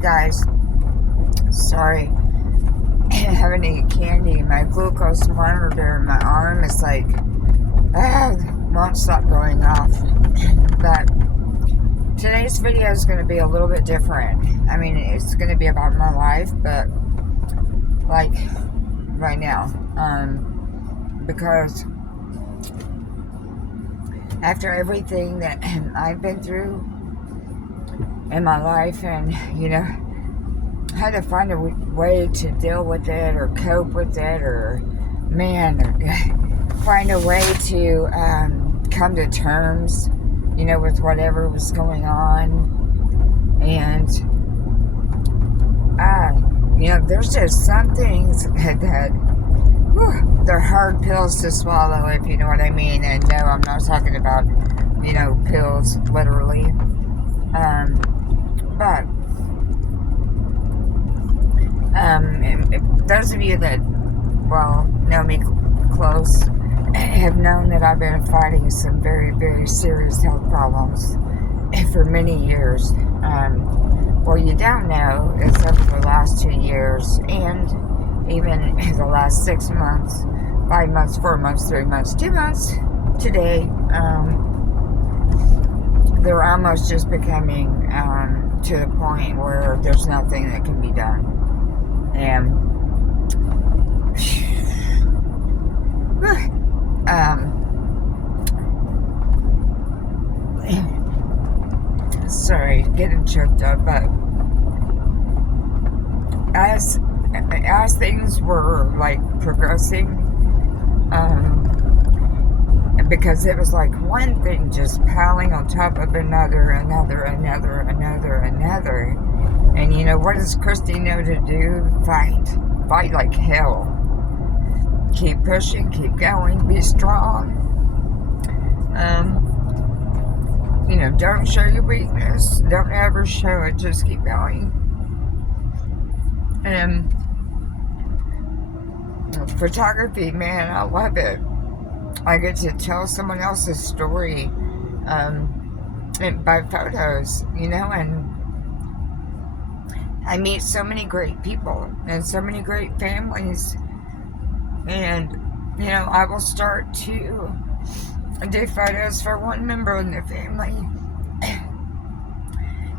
guys, sorry, I haven't eaten candy. My glucose monitor in my arm is like, won't stop going off. But today's video is going to be a little bit different. I mean, it's going to be about my life, but like right now, because after everything that I've been through in my life, and had to find a way to deal with it or cope with it, or find a way to come to terms, with whatever was going on. And there's just some things that they're hard pills to swallow, if you know what I mean. And no, I'm not talking about pills literally, but those of you that know me close have known that I've been fighting some very, very serious health problems for many years. What you don't know is over the last 2 years, and even the last 6 months, 5 months, 4 months, 3 months, 2 months, today, they're almost just becoming to the point where there's nothing that can be done. And sorry, getting choked up, but as things were like progressing, because it was like one thing just piling on top of another. And what does Christy know to do? Fight like hell. Keep pushing, keep going, be strong. Don't show your weakness. Don't ever show it. Just keep going. And photography, man, I love it. I get to tell someone else's story by photos, and I meet so many great people and so many great families. And, I will start to do photos for one member in the family.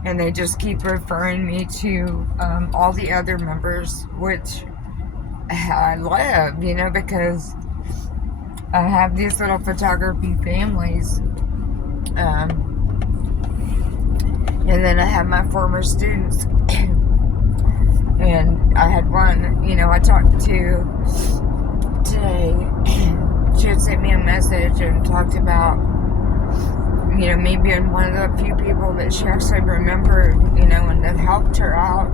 And they just keep referring me to all the other members, which I love, because I have these little photography families. And then I have my former students. And I had one, I talked to today. She had sent me a message and talked about, me being one of the few people that she actually remembered, and that helped her out.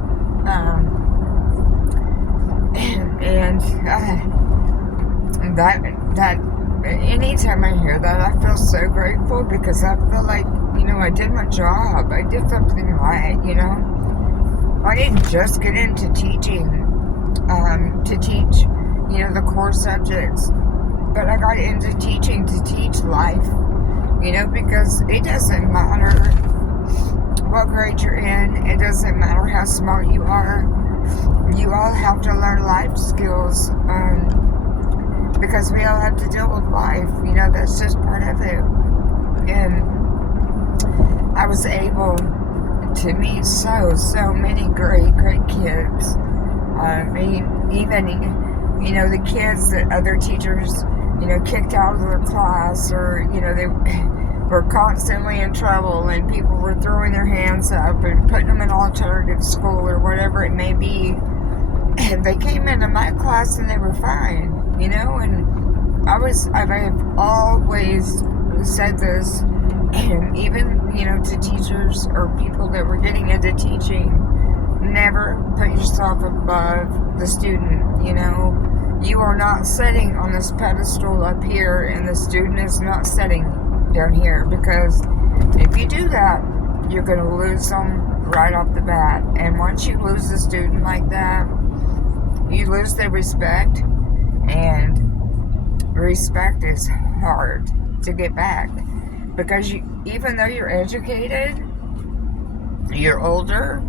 That anytime I hear that, I feel so grateful, because I feel like, I did my job. I did something right, I didn't just get into teaching, to teach, the core subjects, but I got into teaching to teach life, because it doesn't matter what grade you're in. It doesn't matter how smart you are. You all have to learn life skills, because we all have to deal with life. That's just part of it. And I was able to meet so many great kids. Even the kids that other teachers kicked out of their class, or they were constantly in trouble, and people were throwing their hands up and putting them in alternative school or whatever it may be. And they came into my class and they were fine, and I've always said this, and even to teachers or people that were getting into teaching, never put yourself above the student. You are not sitting on this pedestal up here, and the student is not sitting down here, because if you do that, you're going to lose them right off the bat. And once you lose a student like that, you lose their respect, and respect is hard to get back, because even though you're educated, you're older,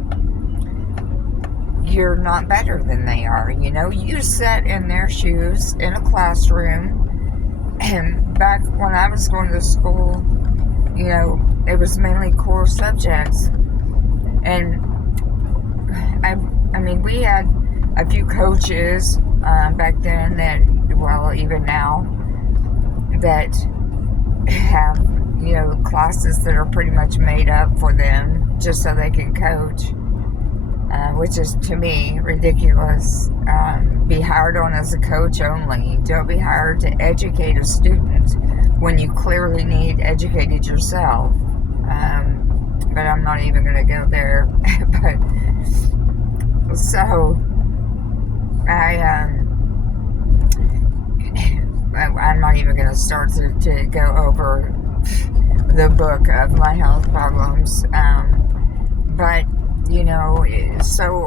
you're not better than they are. You know, you sit in their shoes in a classroom. And back when I was going to school, you know, it was mainly core subjects. And I mean, we had a few coaches back then that, well, even now, that have, you know, classes that are pretty much made up for them just so they can coach, which is, to me, ridiculous. Be hired on as a coach only. Don't be hired to educate a student when you clearly need educated yourself. But I'm not even going to go there. But so I'm not even going to start to go over the book of my health problems. But, you know, so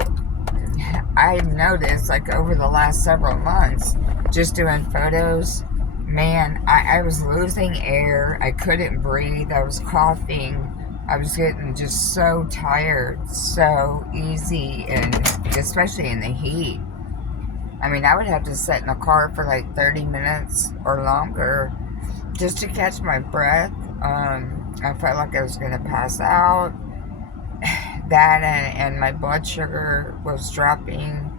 I've noticed, like, over the last several months, just doing photos, man, I was losing air. I couldn't breathe. I was coughing. I was getting just so tired so easy, and especially in the heat. I mean, I would have to sit in a car for like 30 minutes or longer just to catch my breath. I felt like I was going to pass out. That and my blood sugar was dropping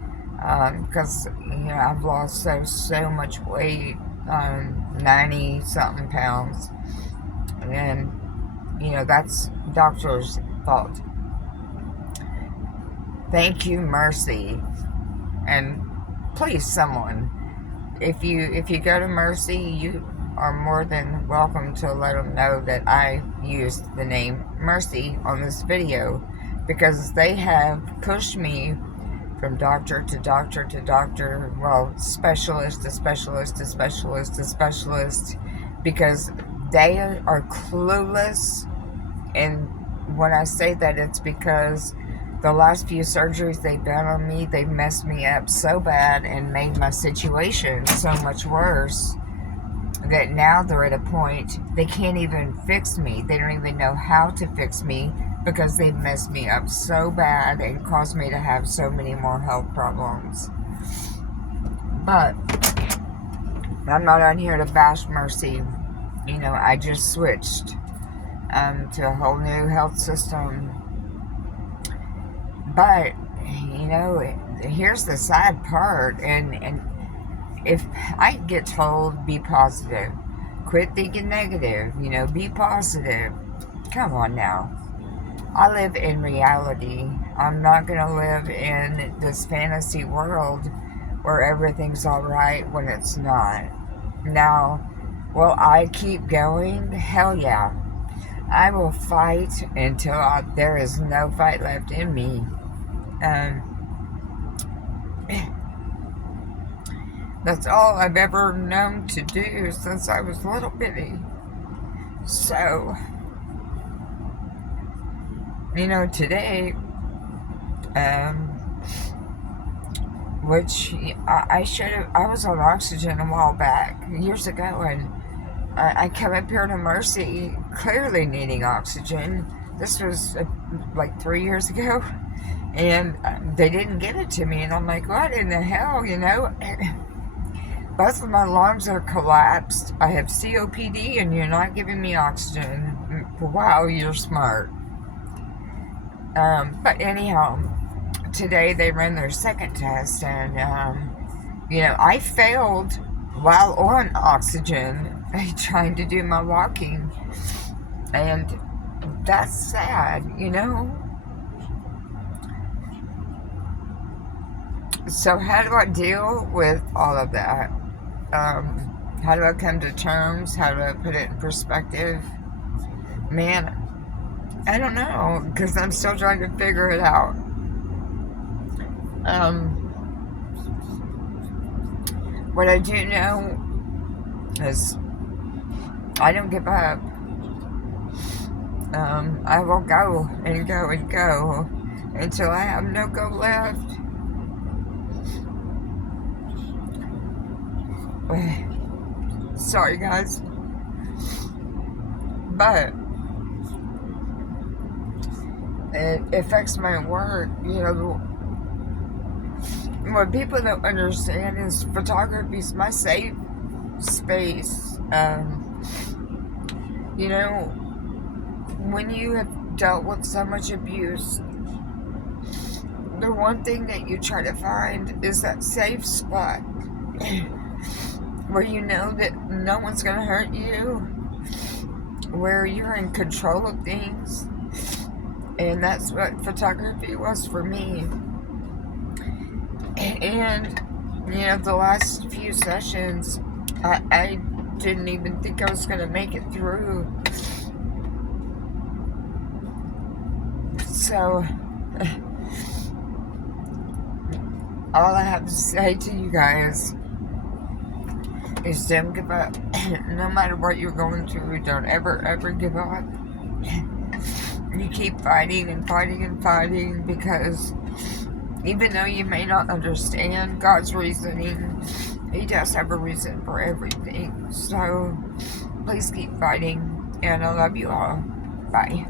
because, you know, I've lost so much weight, 90 something pounds, and, you know, that's doctor's fault. Thank you, Mercy. And please, someone, if you go to Mercy, you are more than welcome to let them know that I used the name Mercy on this video, because they have pushed me from doctor to doctor to doctor, well, specialist to specialist to specialist to specialist, because they are clueless. And when I say that, it's because the last few surgeries they've done on me, they've messed me up so bad and made my situation so much worse that now they're at a point they can't even fix me. They don't even know how to fix me because they've messed me up so bad and caused me to have so many more health problems. But I'm not on here to bash Mercy. You know, I just switched to a whole new health system. But, you know, here's the sad part, and if I get told, be positive, quit thinking negative, you know, be positive, come on now. I live in reality. I'm not going to live in this fantasy world where everything's alright when it's not. Now, will I keep going? Hell yeah. I will fight until there is no fight left in me. That's all I've ever known to do since I was little bitty. So, you know, today, which I was on oxygen a while back, years ago, and I come up here to Mercy clearly needing oxygen. This was like 3 years ago, and they didn't give it to me, and I'm like, what in the hell, you know? Both of my lungs are collapsed. I have COPD, and you're not giving me oxygen. Wow, you're smart. But anyhow, today they ran their second test, and, you know, I failed while on oxygen trying to do my walking, and that's sad, you know? So how do I deal with all of that? How do I come to terms? How do I put it in perspective? Man, I don't know, because I'm still trying to figure it out. What I do know is I don't give up. I will go and go and go until I have no go left. Sorry, guys. But it affects my work, you know. what people don't understand is photography is my safe space. You know, when you have dealt with so much abuse, the one thing that you try to find is that safe spot where you know that no one's going to hurt you, where you're in control of things. And that's what photography was for me. And, you know, the last few sessions, I didn't even think I was going to make it through. So, all I have to say to you guys is don't give up. No matter what you're going through, don't ever give up. You keep fighting and fighting and fighting, because even though you may not understand God's reasoning, He does have a reason for everything. So please keep fighting, and I love you all. Bye.